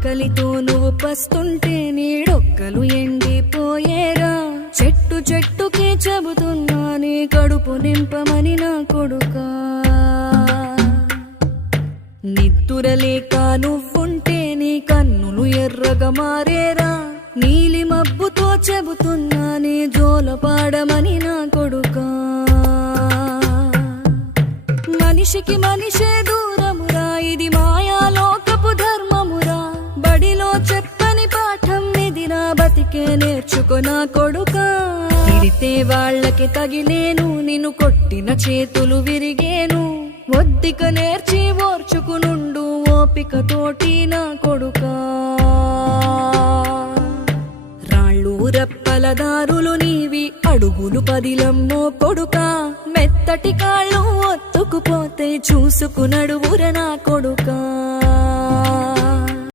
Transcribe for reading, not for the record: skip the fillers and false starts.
ఆకలితో నువ్వు పస్తుంటే నీడొక్కలు ఎండిపోయేరా. చెట్టు చెట్టుకే చెబుతున్నా నీ కడుపు నింపమని నా కొడుకా. నిద్దురలేక నువ్వుంటే నీ కన్నులు ఎర్రగా మారేరా. నీలి మబ్బుతో చెబుతున్నా నీ జోలపాడమని నా కొడుకా. మనిషికి మనిషే దూరమురా, ఇది మాయాలోకపు ధర్మమురా. బడిలో చెప్పని పాఠం ఇదిరా, బతికే నేర్చుకో నా కొడుకా. తిడితే వాళ్ళకి తగిలేను, నిన్ను కొట్టిన చేతులు విరిగేను. ఒద్దిక నేర్చి ఓర్చుకునుండు ఓపిక తోటి నా కొడుకా. రాళ్ళు రెప్పల దారులు నీవి, అడుగులు పదిలమ్మో కొడుకా. మెత్తటి కాళ్ళు ఒత్తుకుపోతే చూసుకునడువుర నా కొడుకా.